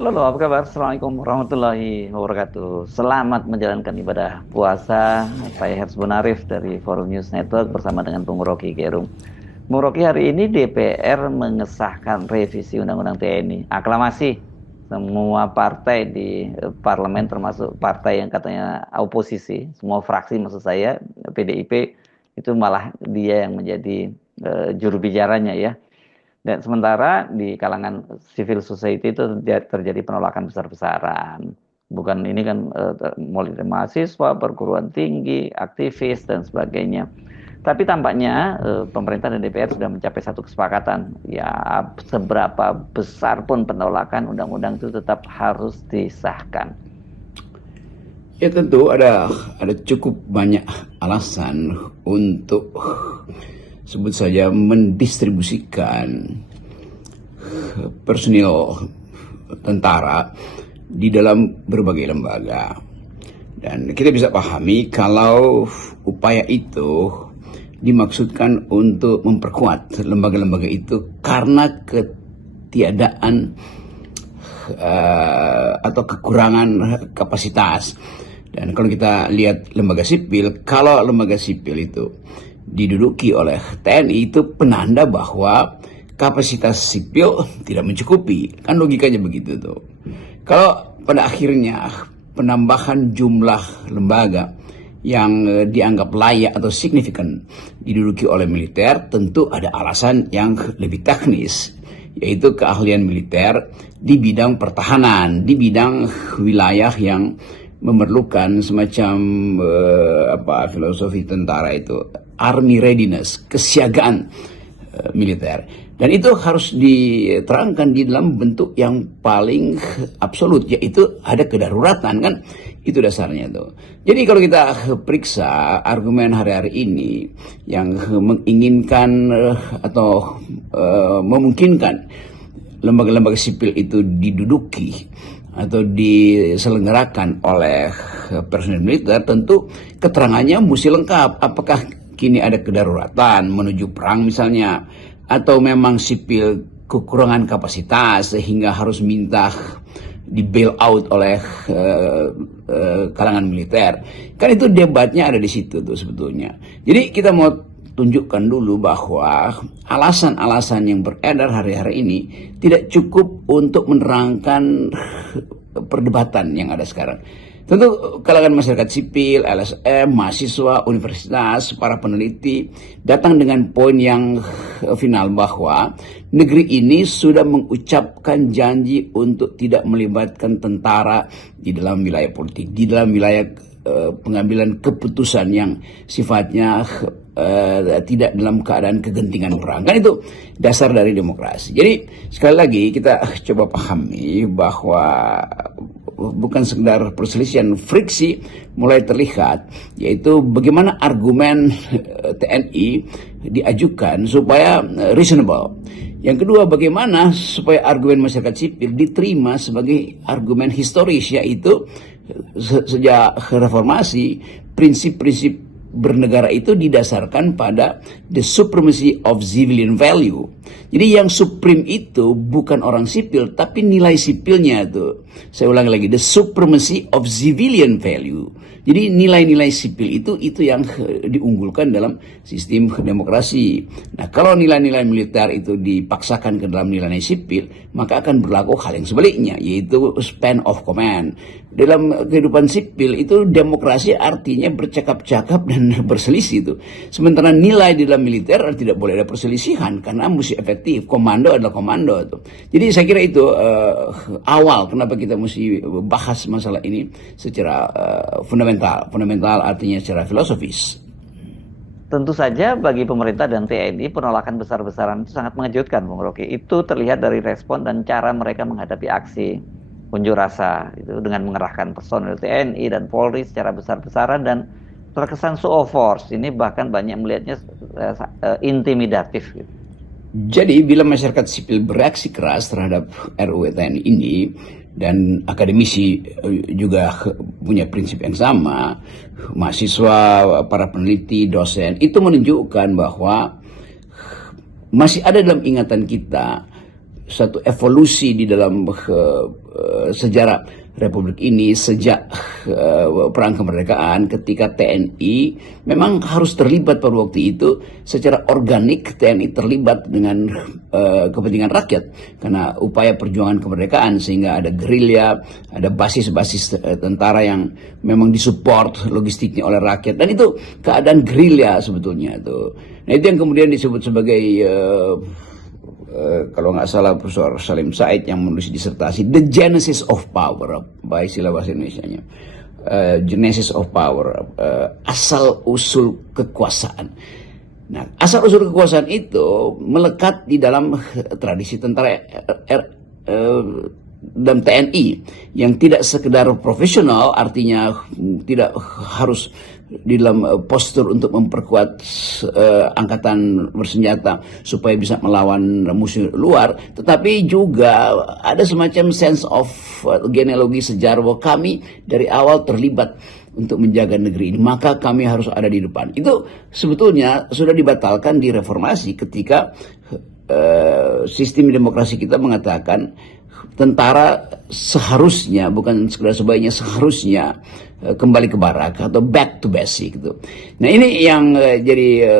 Halo, apa kabar? Assalamualaikum warahmatullahi wabarakatuh. Selamat menjalankan ibadah puasa. Saya Hersbun Bonarif dari Forum News Network bersama dengan Bung Rocky Gerung. Bung Rocky, hari ini DPR mengesahkan revisi Undang-Undang TNI. Aklamasi. Semua partai di parlemen termasuk partai yang katanya oposisi, semua fraksi maksud saya, PDIP, itu malah dia yang menjadi juru bicaranya ya. Dan sementara di kalangan civil society itu terjadi penolakan besar-besaran. Bukan ini kan mulai dari mahasiswa, perguruan tinggi, aktivis dan sebagainya. Tapi tampaknya pemerintah dan DPR sudah mencapai satu kesepakatan. Ya, seberapa besar pun penolakan undang-undang itu tetap harus disahkan. Ya tentu ada cukup banyak alasan untuk sebut saja mendistribusikan personil tentara di dalam berbagai lembaga. Dan kita bisa pahami kalau upaya itu dimaksudkan untuk memperkuat lembaga-lembaga itu karena ketiadaan atau kekurangan kapasitas. Dan kalau kita lihat lembaga sipil, kalau lembaga sipil itu diduduki oleh TNI, itu penanda bahwa kapasitas sipil tidak mencukupi. Kan logikanya begitu tuh. Kalau pada akhirnya penambahan jumlah lembaga yang dianggap layak atau signifikan diduduki oleh militer, tentu ada alasan yang lebih teknis, yaitu keahlian militer di bidang pertahanan, di bidang wilayah yang memerlukan semacam filosofi tentara itu, army readiness, kesiagaan militer. Dan itu harus diterangkan di dalam bentuk yang paling absolut, yaitu ada kedaruratan, kan itu dasarnya tuh. Jadi kalau kita periksa argumen hari-hari ini yang menginginkan atau memungkinkan lembaga-lembaga sipil itu diduduki atau diselenggarakan oleh personel militer, tentu keterangannya mesti lengkap. Apakah kini ada kedaruratan menuju perang misalnya, atau memang sipil kekurangan kapasitas sehingga harus minta di bail out oleh kalangan militer. Kan itu debatnya ada di situ tuh sebetulnya. Jadi kita mau tunjukkan dulu bahwa alasan-alasan yang beredar hari-hari ini tidak cukup untuk menerangkan perdebatan yang ada sekarang. Tentu kalangan masyarakat sipil, LSM, mahasiswa, universitas, para peneliti datang dengan poin yang final bahwa negeri ini sudah mengucapkan janji untuk tidak melibatkan tentara di dalam wilayah politik, di dalam wilayah pengambilan keputusan yang sifatnya tidak dalam keadaan kegentingan perang. Kan itu dasar dari demokrasi. Jadi sekali lagi kita coba pahami bahwa bukan sekedar perselisihan, friksi mulai terlihat, yaitu bagaimana argumen TNI diajukan supaya reasonable. Yang kedua, bagaimana supaya argumen masyarakat sipil diterima sebagai argumen historis, yaitu sejak reformasi prinsip-prinsip bernegara itu didasarkan pada the supremacy of civilian value. Jadi yang supreme itu bukan orang sipil, tapi nilai sipilnya tuh. Saya ulangi lagi, the supremacy of civilian value. Jadi nilai-nilai sipil itu yang diunggulkan dalam sistem demokrasi. Nah, kalau nilai-nilai militer itu dipaksakan ke dalam nilai sipil, maka akan berlaku hal yang sebaliknya, yaitu span of command. Dalam kehidupan sipil itu demokrasi artinya bercakap-cakap dan berselisih itu. Sementara nilai di dalam militer tidak boleh ada perselisihan karena mesti efektif. Komando adalah komando itu. Jadi saya kira itu awal kenapa kita mesti bahas masalah ini secara fundamental artinya secara filosofis. Tentu saja bagi pemerintah dan TNI penolakan besar-besaran itu sangat mengejutkan, Bung Rocky. Itu terlihat dari respon dan cara mereka menghadapi aksi unjuk rasa itu dengan mengerahkan personel TNI dan Polri secara besar-besaran dan terkesan show of force. Ini bahkan banyak melihatnya intimidatif gitu. Jadi bila masyarakat sipil bereaksi keras terhadap RUU TNI ini, dan akademisi juga punya prinsip yang sama, mahasiswa, para peneliti, dosen, itu menunjukkan bahwa masih ada dalam ingatan kita satu evolusi di dalam sejarah Republik ini sejak perang kemerdekaan, ketika TNI memang harus terlibat pada waktu itu secara organik. TNI terlibat dengan kepentingan rakyat karena upaya perjuangan kemerdekaan, sehingga ada gerilya, ada basis-basis tentara yang memang disupport logistiknya oleh rakyat, dan itu keadaan gerilya sebetulnya itu. Nah, itu yang kemudian disebut sebagai kalau nggak salah Profesor Salim Said yang menulis disertasi The Genesis of Power, apa istilah bahasa Indonesianya, Genesis of Power, asal usul kekuasaan. Nah, asal usul kekuasaan itu melekat di dalam tradisi tentara dan TNI yang tidak sekedar profesional, artinya tidak harus di dalam postur untuk memperkuat angkatan bersenjata supaya bisa melawan musuh luar, tetapi juga ada semacam sense of genealogi sejarah bahwa kami dari awal terlibat untuk menjaga negeri ini, maka kami harus ada di depan. Itu sebetulnya sudah dibatalkan di reformasi ketika sistem demokrasi kita mengatakan tentara seharusnya, bukan sekedar sebaiknya, seharusnya kembali ke barak atau back to basic gitu. Nah, ini yang jadi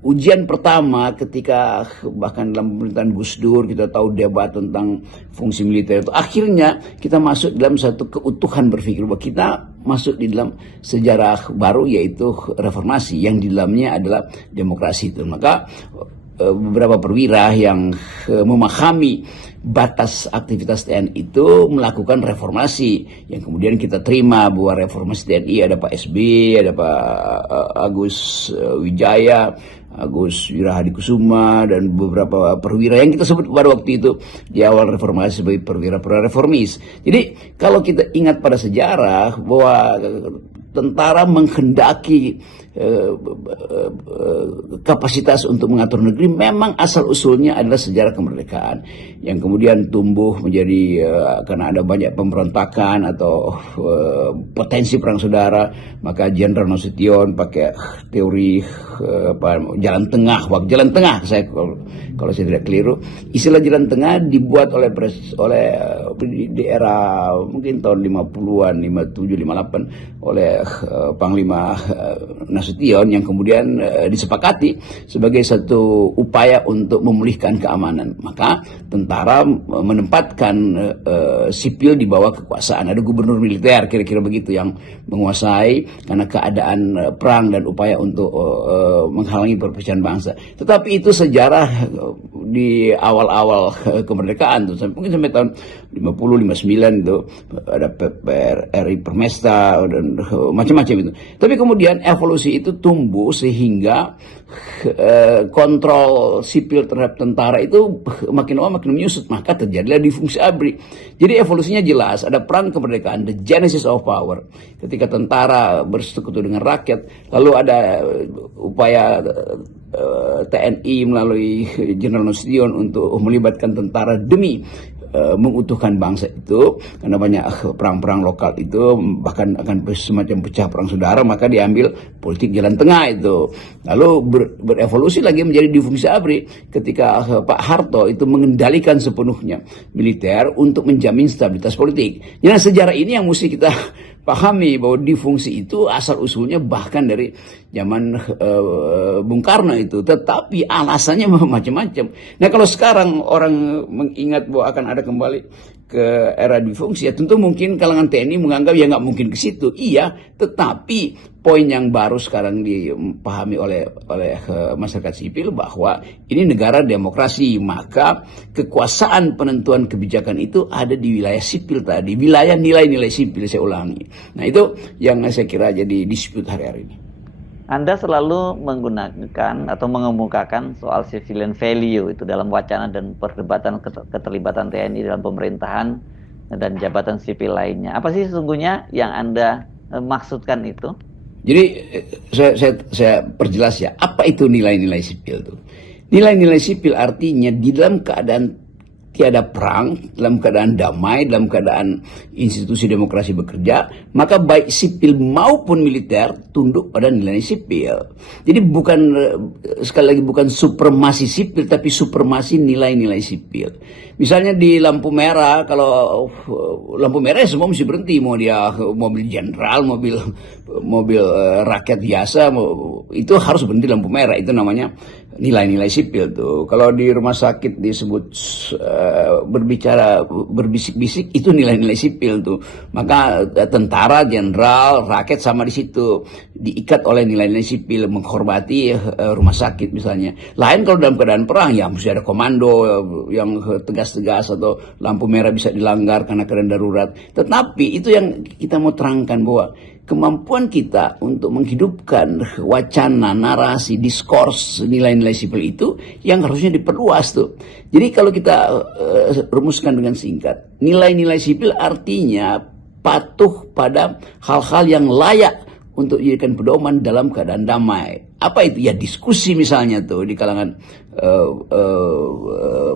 ujian pertama ketika bahkan dalam pemerintahan Gus Dur kita tahu debat tentang fungsi militer itu. Akhirnya kita masuk dalam satu keutuhan berpikir bahwa kita masuk di dalam sejarah baru, yaitu reformasi yang di dalamnya adalah demokrasi itu. Maka beberapa perwira yang memahami batas aktivitas TNI itu melakukan reformasi yang kemudian kita terima bahwa reformasi TNI ada Pak SBY, ada Pak Agus Wijaya, Agus Wirahadikusuma, dan beberapa perwira yang kita sebut pada waktu itu di awal reformasi sebagai perwira-perwira reformis. Jadi kalau kita ingat pada sejarah bahwa tentara menghendaki kapasitas untuk mengatur negeri, memang asal usulnya adalah sejarah kemerdekaan yang kemudian tumbuh menjadi karena ada banyak pemberontakan atau potensi perang saudara, maka Jenderal Nasution pakai teori jalan tengah. Waktu jalan tengah, saya kalau saya tidak keliru, istilah jalan tengah dibuat oleh di era mungkin tahun 50-an, 57, 58 oleh Panglima Nasution, yang kemudian disepakati sebagai satu upaya untuk memulihkan keamanan. Maka tentara menempatkan sipil di bawah kekuasaan. Ada gubernur militer kira-kira begitu yang menguasai karena keadaan perang dan upaya untuk menghalangi perpecahan bangsa. Tetapi itu sejarah di awal-awal kemerdekaan tuh, mungkin sampai tahun 50, 59 itu ada PRRI Permesta dan macam-macam itu. Tapi kemudian evolusi itu tumbuh sehingga kontrol sipil terhadap tentara itu makin lama makin menyusut, maka terjadilah difungsi ABRI. Jadi evolusinya jelas, ada perang kemerdekaan, the genesis of power, ketika tentara bersekutu dengan rakyat, lalu ada upaya TNI melalui Jenderal Nasution untuk melibatkan tentara demi mengutuhkan bangsa itu, karena banyak perang-perang lokal itu bahkan akan semacam pecah perang saudara, maka diambil politik jalan tengah itu. Lalu berevolusi lagi menjadi difungsi ABRI ketika Pak Harto itu mengendalikan sepenuhnya militer untuk menjamin stabilitas politik. Jadi sejarah ini yang mesti kita pahami, bahwa difungsi itu asal usulnya bahkan dari zaman Bung Karno itu, tetapi alasannya macam-macam. Nah, kalau sekarang orang mengingat bahwa akan ada kembali ke era difungsi, ya tentu mungkin kalangan TNI menganggap ya nggak mungkin ke situ. Iya, tetapi poin yang baru sekarang dipahami oleh masyarakat sipil bahwa ini negara demokrasi, maka kekuasaan penentuan kebijakan itu ada di wilayah sipil tadi, wilayah nilai-nilai sipil, saya ulangi. Nah, itu yang saya kira jadi dispute hari-hari ini. Anda selalu menggunakan atau mengemukakan soal civilian value itu dalam wacana dan perdebatan keterlibatan TNI dalam pemerintahan dan jabatan sipil lainnya. Apa sih sesungguhnya yang Anda maksudkan itu? Jadi saya perjelas ya, apa itu nilai-nilai sipil itu? Nilai-nilai sipil artinya di dalam keadaan tiada perang, dalam keadaan damai, dalam keadaan institusi demokrasi bekerja, maka baik sipil maupun militer tunduk pada nilai sipil. Jadi bukan, sekali lagi, bukan supremasi sipil, tapi supremasi nilai-nilai sipil. Misalnya di lampu merah, kalau lampu merah ya semua mesti berhenti, mau dia mobil jenderal, mobil rakyat biasa, itu harus berhenti lampu merah. Itu namanya nilai-nilai sipil tuh. Kalau di rumah sakit disebut berbicara berbisik-bisik, itu nilai-nilai sipil tuh. Maka tentara, jenderal, rakyat sama di situ, diikat oleh nilai-nilai sipil, menghormati rumah sakit misalnya. Lain kalau dalam keadaan perang, ya mesti ada komando yang tegas-tegas, atau lampu merah bisa dilanggar karena keadaan darurat. Tetapi itu yang kita mau terangkan, bahwa kemampuan kita untuk menghidupkan wacana, narasi, diskurs nilai-nilai sipil itu yang harusnya diperluas tuh. Jadi kalau kita rumuskan dengan singkat, nilai-nilai sipil artinya patuh pada hal-hal yang layak untuk dijadikan pedoman dalam keadaan damai. Apa itu? Ya diskusi misalnya tuh di kalangan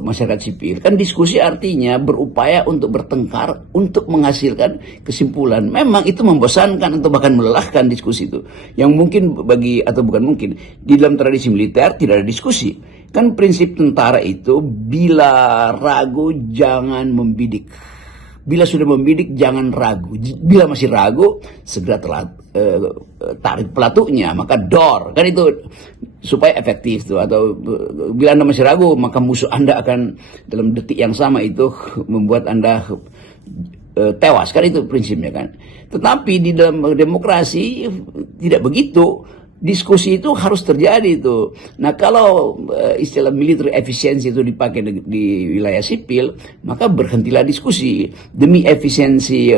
masyarakat sipil. Kan diskusi artinya berupaya untuk bertengkar, untuk menghasilkan kesimpulan. Memang itu membosankan atau bahkan melelahkan diskusi itu. Yang mungkin atau bukan mungkin, di dalam tradisi militer tidak ada diskusi. Kan prinsip tentara itu, bila ragu jangan membidik. Bila sudah membidik jangan ragu. Bila masih ragu segera tarik pelatuknya, maka dor. Kan itu supaya efektif tuh. Atau bila Anda masih ragu, maka musuh Anda akan dalam detik yang sama itu membuat Anda tewas. Kan itu prinsipnya kan. Tetapi di dalam demokrasi tidak begitu. Diskusi itu harus terjadi itu. Nah, kalau istilah military efficiency itu dipakai di wilayah sipil, maka berhentilah diskusi. Demi efisiensi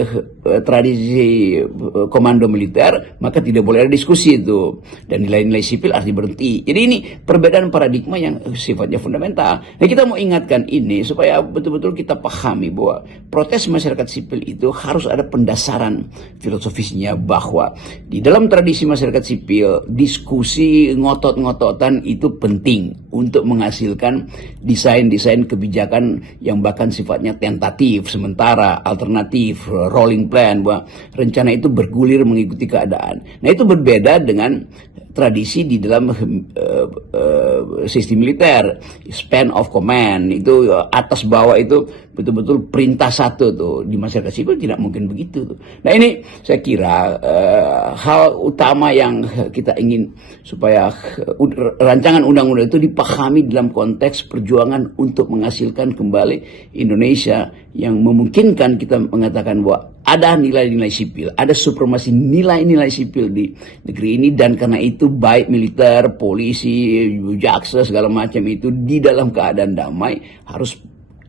tradisi komando militer, maka tidak boleh ada diskusi itu. Dan nilai-nilai sipil harus berhenti. Jadi ini perbedaan paradigma yang sifatnya fundamental. Nah, kita mau ingatkan ini supaya betul-betul kita pahami bahwa protes masyarakat sipil itu harus ada pendasaran filosofisnya, bahwa di dalam tradisi masyarakat sipil diskusi ngotot-ngototan itu penting untuk menghasilkan desain-desain kebijakan yang bahkan sifatnya tentatif, sementara, alternatif, rolling plan, bahwa rencana itu bergulir mengikuti keadaan. Nah, itu berbeda dengan tradisi di dalam sistem militer, span of command, itu atas bawah itu betul-betul perintah satu tuh. Di masyarakat sipil tidak mungkin begitu tuh. Nah, ini saya kira hal utama yang kita ingin supaya rancangan undang-undang itu dipahami dalam konteks perjuangan untuk menghasilkan kembali Indonesia yang memungkinkan kita mengatakan bahwa ada nilai-nilai sipil, ada supremasi nilai-nilai sipil di negeri ini, dan karena itu baik militer, polisi, jaksa, segala macam itu di dalam keadaan damai harus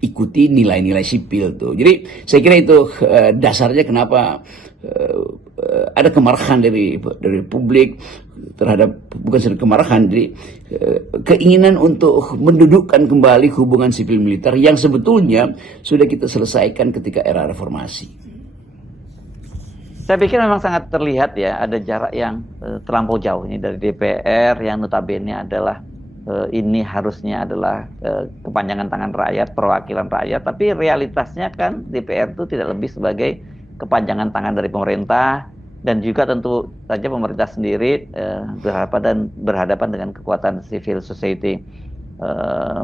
ikuti nilai-nilai sipil tuh. Jadi saya kira itu dasarnya kenapa ada kemarahan dari publik terhadap, bukan saja kemarahan, jadi keinginan untuk mendudukkan kembali hubungan sipil militer yang sebetulnya sudah kita selesaikan ketika era reformasi. Saya pikir memang sangat terlihat ya, ada jarak yang terlampau jauh ini dari DPR yang notabene adalah ini harusnya adalah kepanjangan tangan rakyat, perwakilan rakyat, tapi realitasnya kan DPR itu tidak lebih sebagai kepanjangan tangan dari pemerintah, dan juga tentu saja pemerintah sendiri berhadapan dengan kekuatan civil society.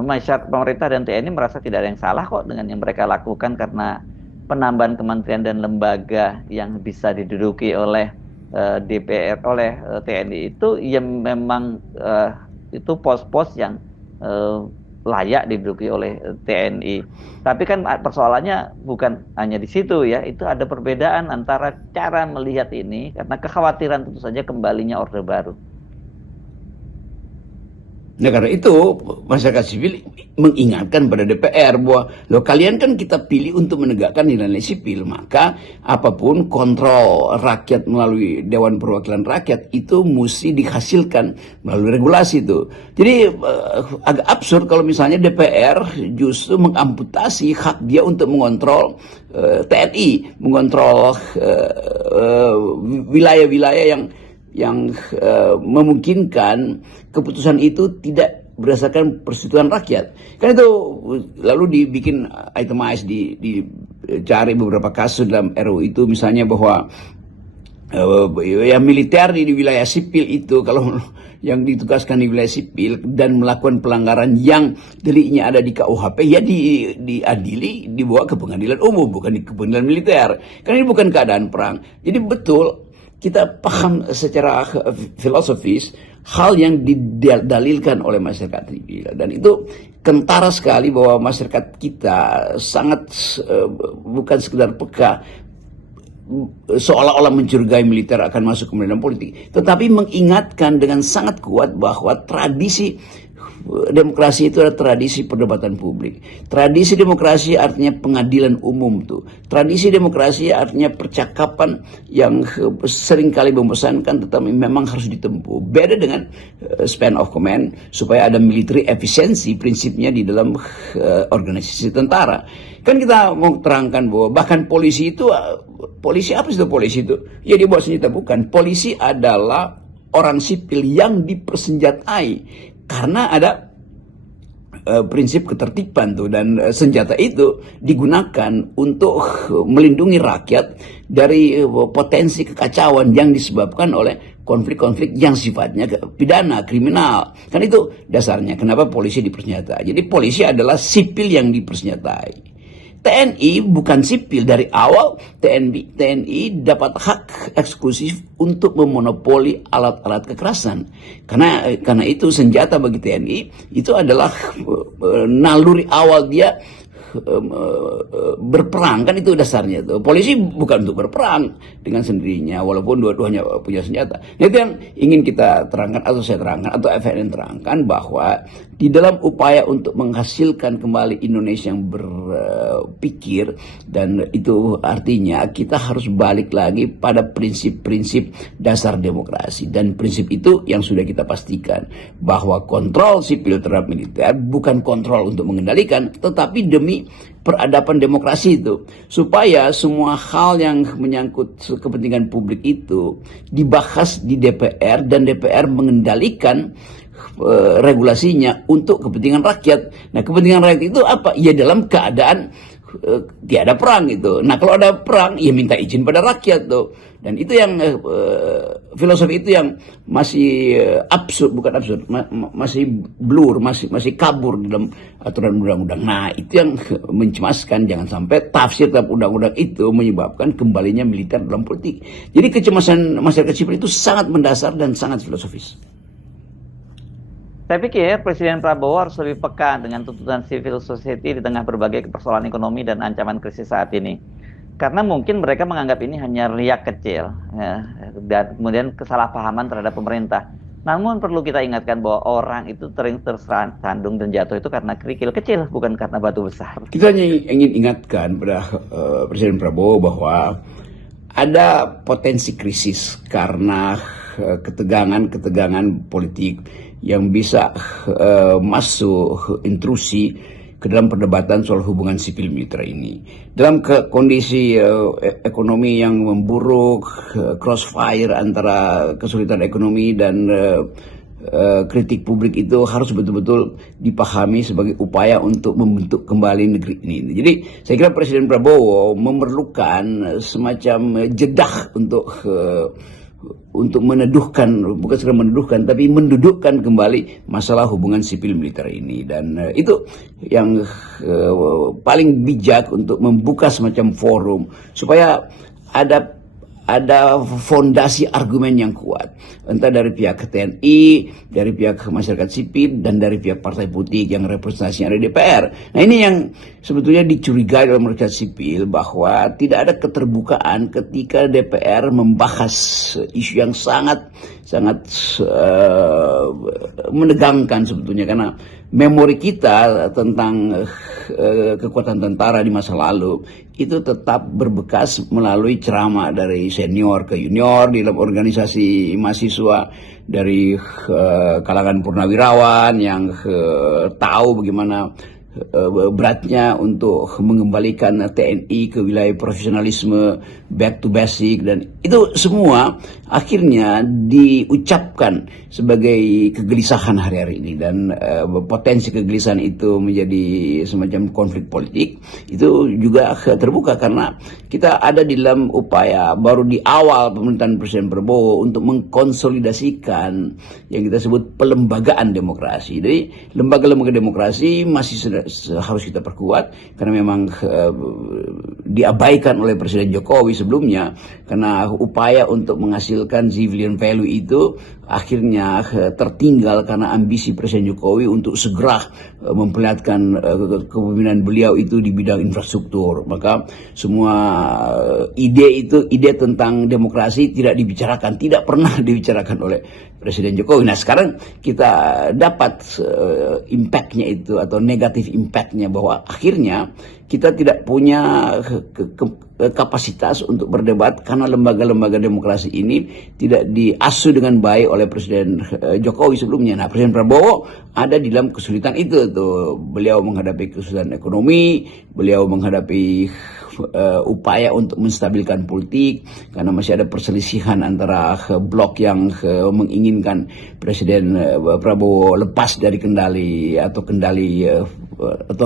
Masyarakat, pemerintah dan TNI merasa tidak ada yang salah kok dengan yang mereka lakukan, karena penambahan kementerian dan lembaga yang bisa diduduki oleh DPR, oleh TNI itu ya memang itu pos-pos yang layak diduduki oleh TNI. Tapi kan persoalannya bukan hanya di situ ya, itu ada perbedaan antara cara melihat ini karena kekhawatiran tentu saja kembalinya Orde Baru. Nah, karena itu masyarakat sipil mengingatkan pada DPR bahwa loh, kalian kan kita pilih untuk menegakkan nilai-nilai sipil, maka apapun kontrol rakyat melalui Dewan Perwakilan Rakyat itu mesti dihasilkan melalui regulasi itu. Jadi agak absurd kalau misalnya DPR justru mengamputasi hak dia untuk mengontrol TNI, mengontrol wilayah-wilayah yang memungkinkan keputusan itu tidak berdasarkan persetujuan rakyat. Kan itu lalu dibikin itemize, dicari beberapa kasus dalam RUU itu, misalnya bahwa yang militer di wilayah sipil itu, kalau yang ditugaskan di wilayah sipil dan melakukan pelanggaran yang deliknya ada di KUHP, ya diadili, dibawa ke pengadilan umum, bukan di pengadilan militer. Karena ini bukan keadaan perang. Jadi betul kita paham secara filosofis hal yang didalilkan oleh masyarakat sipil, dan itu kentara sekali bahwa masyarakat kita sangat bukan sekedar peka seolah-olah mencurigai militer akan masuk ke medan politik, tetapi mengingatkan dengan sangat kuat bahwa tradisi demokrasi itu adalah tradisi perdebatan publik. Tradisi demokrasi artinya pengadilan umum tuh. Tradisi demokrasi artinya percakapan yang seringkali membosankan tetapi memang harus ditempuh. Beda dengan span of command, supaya ada military efisiensi prinsipnya di dalam organisasi tentara. Kan kita mau terangkan bahwa bahkan polisi itu, polisi apa sih itu polisi itu? Ya dia bawa senjata, bukan. Polisi adalah orang sipil yang dipersenjatai. Karena ada prinsip ketertiban tuh, dan senjata itu digunakan untuk melindungi rakyat dari potensi kekacauan yang disebabkan oleh konflik-konflik yang sifatnya pidana, kriminal. Kan itu dasarnya kenapa polisi dipersenjatai. Jadi polisi adalah sipil yang dipersenjatai. TNI bukan sipil dari awal. TNI dapat hak eksklusif untuk memonopoli alat-alat kekerasan. Karena itu senjata bagi TNI itu adalah naluri awal dia berperang, kan itu dasarnya tuh. Polisi bukan untuk berperang dengan sendirinya, walaupun dua-duanya punya senjata. Nah, itu yang ingin kita terangkan, atau saya terangkan, atau FNN terangkan, bahwa di dalam upaya untuk menghasilkan kembali Indonesia yang berpikir, dan itu artinya kita harus balik lagi pada prinsip-prinsip dasar demokrasi, dan prinsip itu yang sudah kita pastikan bahwa kontrol sipil terhadap militer bukan kontrol untuk mengendalikan, tetapi demi peradaban demokrasi itu, supaya semua hal yang menyangkut kepentingan publik itu dibahas di DPR, dan DPR mengendalikan regulasinya untuk kepentingan rakyat. Nah, kepentingan rakyat itu apa? Ya dalam keadaan tiada perang itu. Nah, kalau ada perang, ya minta izin pada rakyat tuh. Dan itu yang filosofi itu yang masih absurd, bukan absurd, masih blur, masih kabur dalam aturan undang-undang. Nah, itu yang mencemaskan, jangan sampai tafsir terhadap undang-undang itu menyebabkan kembalinya militer dalam politik. Jadi kecemasan masyarakat sipil itu sangat mendasar dan sangat filosofis. Saya pikir Presiden Prabowo harus lebih peka dengan tuntutan civil society di tengah berbagai persoalan ekonomi dan ancaman krisis saat ini. Karena mungkin mereka menganggap ini hanya riak kecil, ya, dan kemudian kesalahpahaman terhadap pemerintah. Namun perlu kita ingatkan bahwa orang itu sering tersandung dan jatuh itu karena kerikil kecil, bukan karena batu besar. Kita hanya ingin ingatkan pada Presiden Prabowo bahwa ada potensi krisis karena ketegangan politik yang bisa masuk intrusi ke dalam perdebatan soal hubungan sipil militer ini. Dalam kondisi ekonomi yang memburuk, crossfire antara kesulitan ekonomi dan kritik publik itu harus betul-betul dipahami sebagai upaya untuk membentuk kembali negeri ini. Jadi saya kira Presiden Prabowo memerlukan semacam jedah untuk meneduhkan, bukan sekedar meneduhkan, tapi mendudukkan kembali masalah hubungan sipil militer ini. Dan itu yang paling bijak untuk membuka semacam forum supaya ada fondasi argumen yang kuat, entah dari pihak TNI, dari pihak masyarakat sipil, dan dari pihak partai politik yang representasinya ada di DPR. Nah, ini yang sebetulnya dicurigai dalam masyarakat sipil, bahwa tidak ada keterbukaan ketika DPR membahas isu yang sangat menegangkan sebetulnya, karena memori kita tentang kekuatan tentara di masa lalu itu tetap berbekas melalui ceramah dari senior ke junior di dalam organisasi mahasiswa, dari kalangan purnawirawan yang tahu bagaimana beratnya untuk mengembalikan TNI ke wilayah profesionalisme, back to basic, dan itu semua akhirnya diucapkan sebagai kegelisahan hari-hari ini, dan potensi kegelisahan itu menjadi semacam konflik politik itu juga terbuka karena kita ada di dalam upaya baru di awal pemerintahan Presiden Prabowo untuk mengkonsolidasikan yang kita sebut pelembagaan demokrasi. Jadi lembaga-lembaga demokrasi masih harus kita perkuat karena memang diabaikan oleh Presiden Jokowi sebelumnya, karena upaya untuk menghasilkan civilian value itu akhirnya tertinggal karena ambisi Presiden Jokowi untuk segera memperlihatkan kepemimpinan beliau itu di bidang infrastruktur. Maka semua ide tentang demokrasi tidak dibicarakan, tidak pernah dibicarakan oleh Presiden Jokowi. Nah sekarang kita dapat impactnya itu atau negatif impactnya, bahwa akhirnya kita tidak punya kapasitas untuk berdebat karena lembaga-lembaga demokrasi ini tidak diasuh dengan baik oleh Presiden Jokowi sebelumnya. Nah Presiden Prabowo ada di dalam kesulitan itu tuh. Beliau menghadapi kesulitan ekonomi, beliau menghadapi upaya untuk menstabilkan politik karena masih ada perselisihan antara blok yang menginginkan Presiden Prabowo lepas dari kendali atau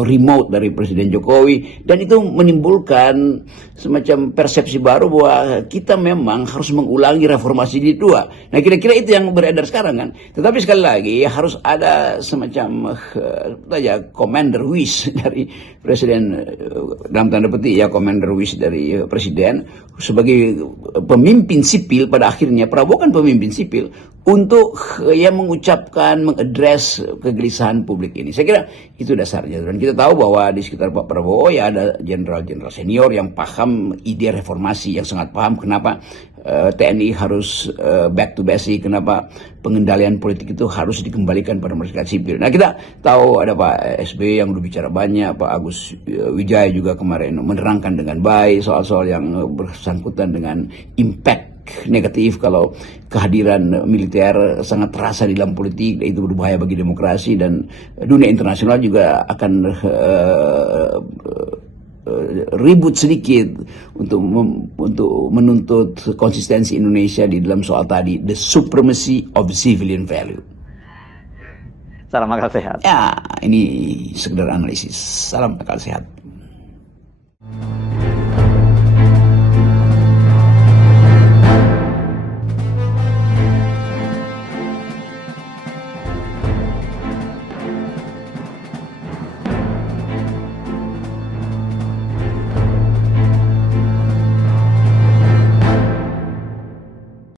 remote dari Presiden Jokowi, dan itu menimbulkan semacam persepsi baru bahwa kita memang harus mengulangi reformasi jilid 2. Nah kira-kira itu yang beredar sekarang kan. Tetapi sekali lagi harus ada semacam commander wish dari Presiden, dalam tanda petik ya, commander wish dari Presiden sebagai pemimpin sipil. Pada akhirnya Prabowo kan pemimpin sipil untuk mengucapkan, mengadres kegelisahan publik ini. Saya kira itu dasarnya, dan kita tahu bahwa di sekitar Pak Prabowo ya ada jenderal-jenderal senior yang paham ide reformasi, yang sangat paham kenapa TNI harus back to basic, kenapa pengendalian politik itu harus dikembalikan pada masyarakat sipil. Nah kita tahu ada Pak SBY yang berbicara banyak, Pak Agus Wijaya juga kemarin menerangkan dengan baik soal-soal yang bersangkutan dengan impact negatif kalau kehadiran militer sangat terasa di dalam politik, dan itu berbahaya bagi demokrasi, dan dunia internasional juga akan ribut sedikit untuk menuntut konsistensi Indonesia di dalam soal tadi, the supremacy of civilian value. Salam akal sehat. Ya, ini sekedar analisis. Salam akal sehat.